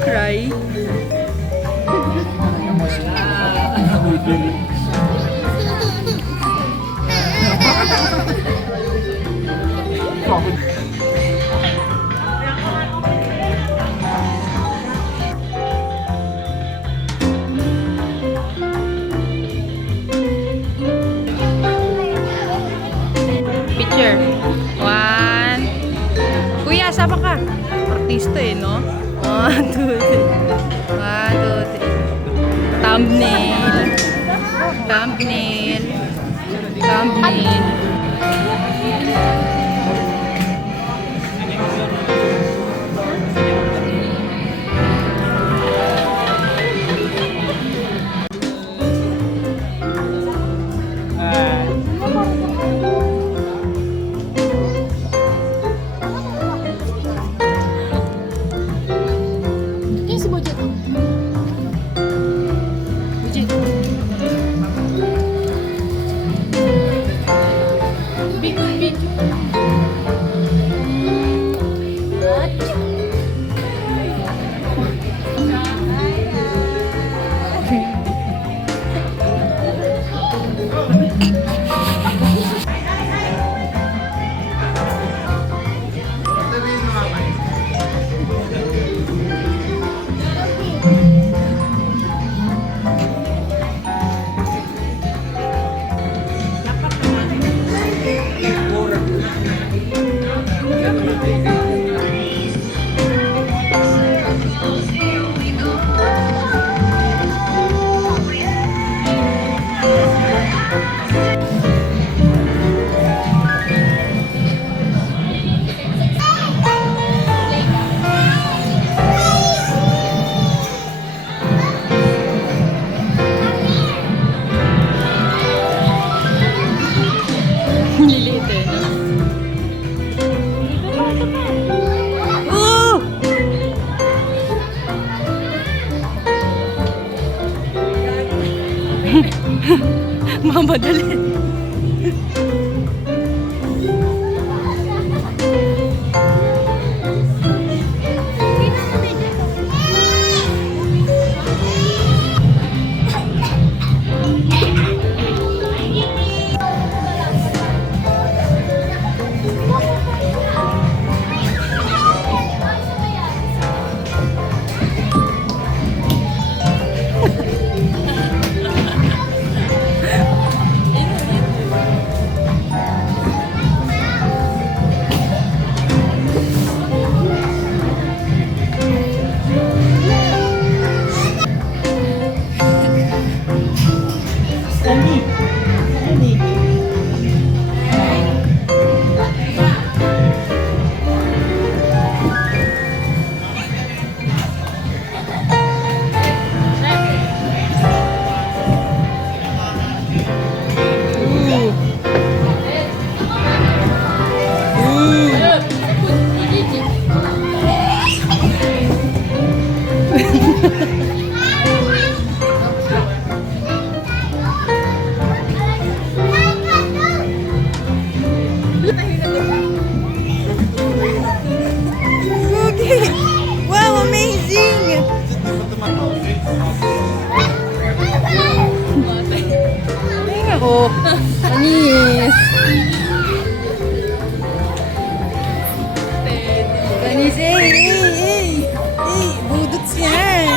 Cry. Picture. One. Kuya, sama ka. Artista eh, no? 1, 2, 3. 1, 2, 3. Thumbnail. Thumbnail. Thumbnail. Mamadali. Wow, amazing! Ay, ako. Anis. Anis, budot yan.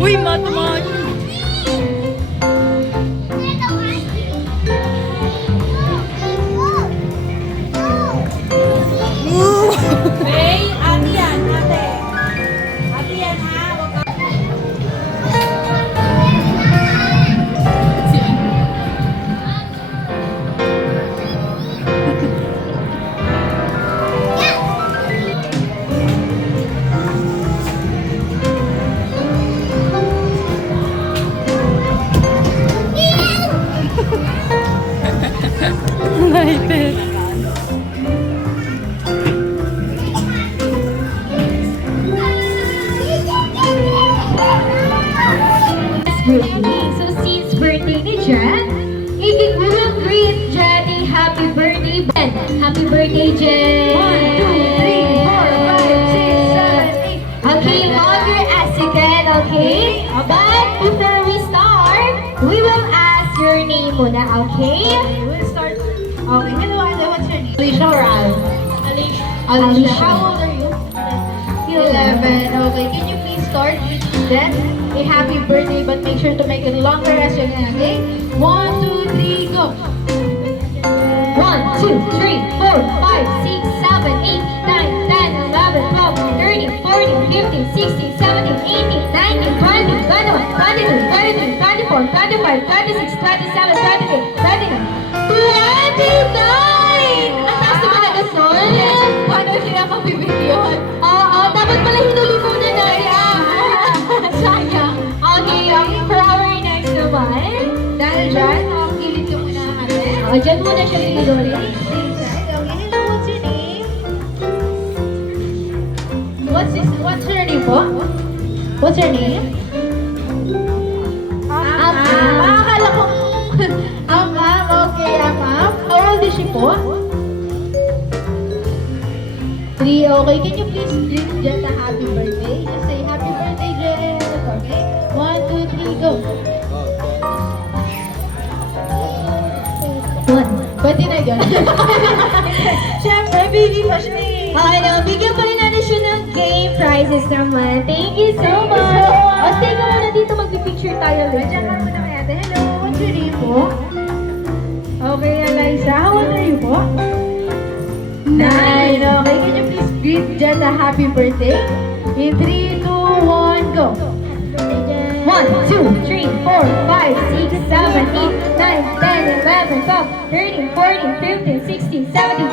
Uy, matamaan! Hey, ate yan, ate. muna, okay? We'll start. Okay. Hello, Ate. What's your name? Alicia or Al? Alicia. Alicia. How old are you? 11. Okay, can you please start with then a happy birthday, but make sure to make it longer as you can, okay? 1, 2, 3, go. 1, 2, 3, 4, 5, 6, 7, 8, 9, 10, 11, 12, 13, 14, 15, 16, 17, 18, 19, 20, 21, 22, 23, 24, 25, 26, 27, 28, 29, 29! Ang taas naman na gasol! Paano siya mabibigyan? Oo, dapat pala hinuli muna na yan. Sayang. Okay, for our next naman. Dahil dyan, gilid ko muna ate. Dyan muna siya pinidori. Okay, hello, what's your name? What's your name po? What's your name? Akala ko, Amam, okay, Amam. How old is she po? 3, okay. Can you please greet Jet a happy birthday? Just say happy birthday, Jet. Okay? 1, 2, 3, go. Pwede na yun. Siyempre, baby pa siya eh. Okay na, bigyan pa rin natin siya ng game prizes naman. Thank you so much. O, stay ka muna dito, magpipicture tayo Diyan ka later. muna kay ate. Hello, what's your name po? Okay, Eliza. How old are you po? 9. Okay, can you please greet Jet a happy birthday? In 3, 2, 1, go. 1, 2, 3, 4, 5, 6, 7, 8, 9, 10, 11, 12, 13, 14, 15, 16, 17,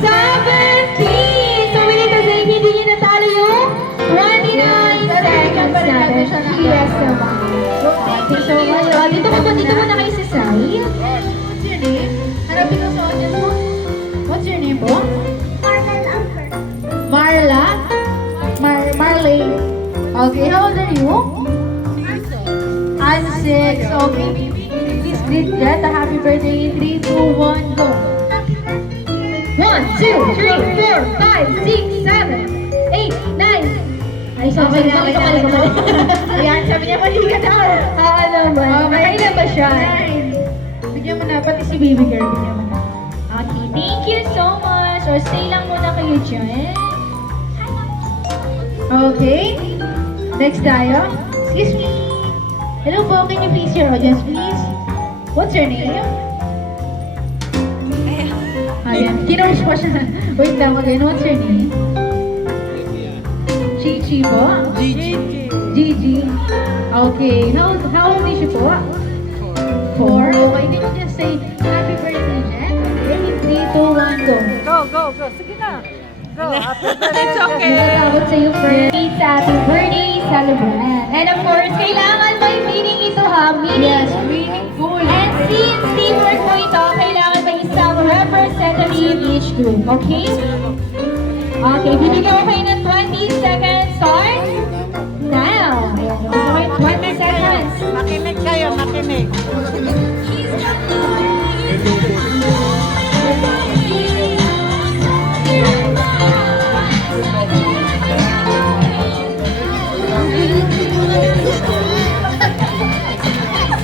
17! So, winning ka say, hindi niya natalo yung 29 seconds natin. Yes, naman. Thank you so much. Dito mo na kayo sa side. What's your name? Harapin ko sa audience mo. What's your name po? Marla? Marley. Okay, how old are you? I'm 6. Okay, please greet Jet a happy birthday. 3, 2, 1, go. 1, 2, 3, 4, 5, 6, 7, 8, 9. Ay, sabi niya, Ayan, sabi niya, mali ka daw. Ano ba? Okay na ba siya? Bigyan mo na, pati si baby girl, bigyan mo na. Okay, thank you so much. Or stay lang muna kayo dyan. Okay. Next tayo. Excuse me. Hello po, can you please your audience, please? What's your name? Ayan, kinurse pa siya. Wait lang, again, what's your name? Chichi po? Gigi. Okay, how old is she po? 4. Okay, can you just say happy birthday, Jen? Okay, 3, 2, 1, go. Go. Sige na. Go. It's okay. Matatawag sa iyo, friend. Sa ating birthday celebrant. And of course, kailangan may meaning ito ha. Meaning. Yes, meaningful. And since teamwork po ito, kailangan may isang representative each group. Okay? Okay, bibigyan ko kayo ng 20 seconds. Start now. Okay, 20 seconds. Makinig kayo, makinig.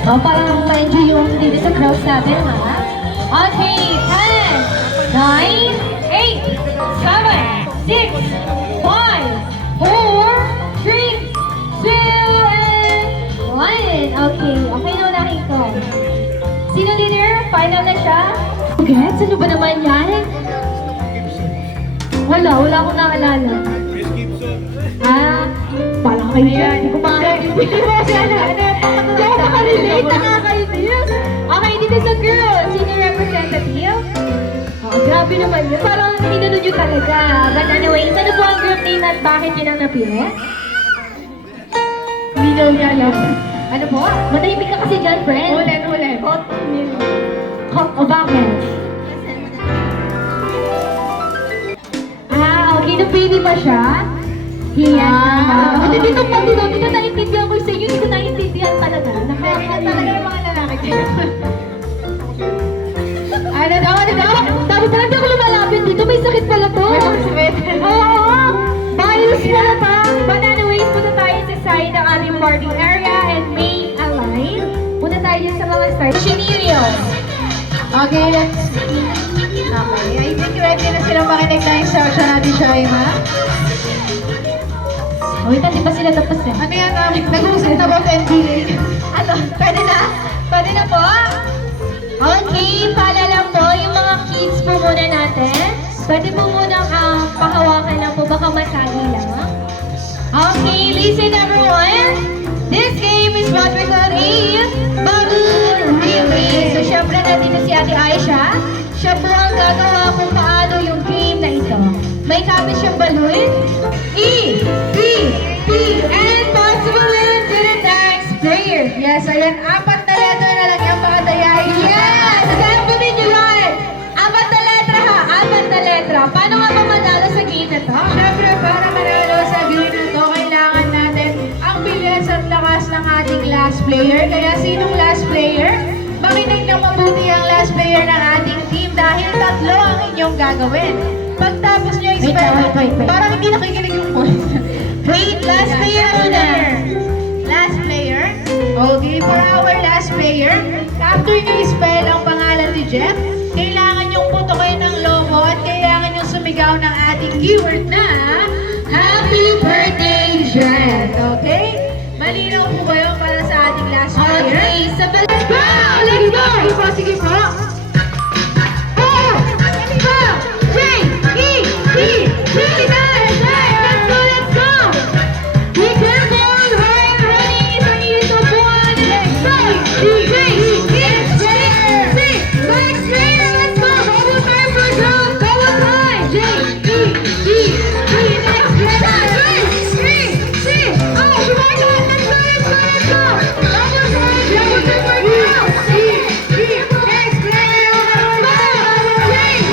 Oh, parang ma-enjoy yung dito sa crowds natin, ha? Okay, 10, 9, 8, 7, 6, 5, 4, 3, 2, and 1. Okay, okay na unahin ko. Sino leader? Final na siya? Gets, ano ba naman yan? Wala akong naalala. Parang kayo dyan. Hindi ko makakalimutan. Hindi ako makarelate. Nakakainis. Okay, dito sa girls. Sino representative? Oh, grabe naman yun. Parang hinunod yun talaga. But anyway, ano po ang group name at bakit yun ang napili? Hindi daw niya alam. Ano po? Matahimik ka kasi dyan, friend. Ulit. O bakit? Okay, nung baby pa siya? Yes naman. Hindi dito naintindihan ko sa inyo. Hindi ko naintindihan talaga. Talaga yung mga lalaki. Ano daw? Dapat pala hindi ako lumalapit dito. May sakit pala to. May sakit. Oo. Virus pala pa. But anyways, punta tayo sa side ng aming party area and main align. Punta tayo dyan sa mga stars. Chinilio. Okay, let's see. Okay, I think ready na sila makinig na instruction natin, Shaima. Wait, di ba sila tapos eh? Ano yan? Nag-uusap na about NBA. Ano? Pwede na? Pwede na po? Okay, paalala po, yung mga kids po muna natin. Pwede po muna pahawakan lang po, baka matali lang. Okay, listen everyone. This game is what we call a balloon relay. So, syempre natin na si Ate Aisha. Siya po ang gagawa kung paano yung game na ito. May kapit siyang balloon. E, B, P, and possible to the next player. Yes, ayan. 4 na letter na lang yung mga dayahin. Yes! Sabi niyo yun! 4 na letra ha! 4 na letra. Paano nga ba manalo sa game na to? Siyempre, para manalo sa game na to, kailangan natin ang bilis at lakas ng ating last player. Kaya sinong last player? Makinig na mabuti ang last player ng ating team dahil 3 ang inyong gagawin. Pagtapos nyo i-spell, wait. parang hindi nakikinig yung voice. Wait, last player muna. Last player. Okay, for our last player, after nyo i-spell ang pangalan ni Jeff, kailangan yung putukin ng logo at kailangan yung sumigaw ng ating keyword na Happy Birthday, Jeff! Okay? Malinaw po ba yun para sa ating last player? Okay, sa Let's go! Let's go! Sige po, sige po. J, E, P, P, let's go, let's go! Be careful, running is an easy one. Let's go! J, E, P, J, C, next player, let's go! Double time for girls, double time! J, E, P, P, next player! C, C, oh, Jamaica, let's go, let's go, let's go! Double time for girls! E, P, next player, let's go! J,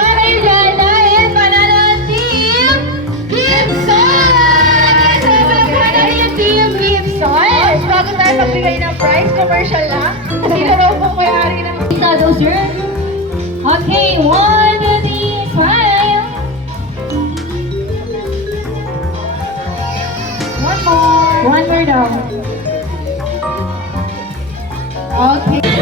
Okay, Jana, and panalo ang team Gibson! Panalo yung team Gibson! Bago tayo magbigay ng prize, commercial lang. Sino raw po may-ari ng... Those sir. Okay, one of these smile. One more. One more daw. Okay.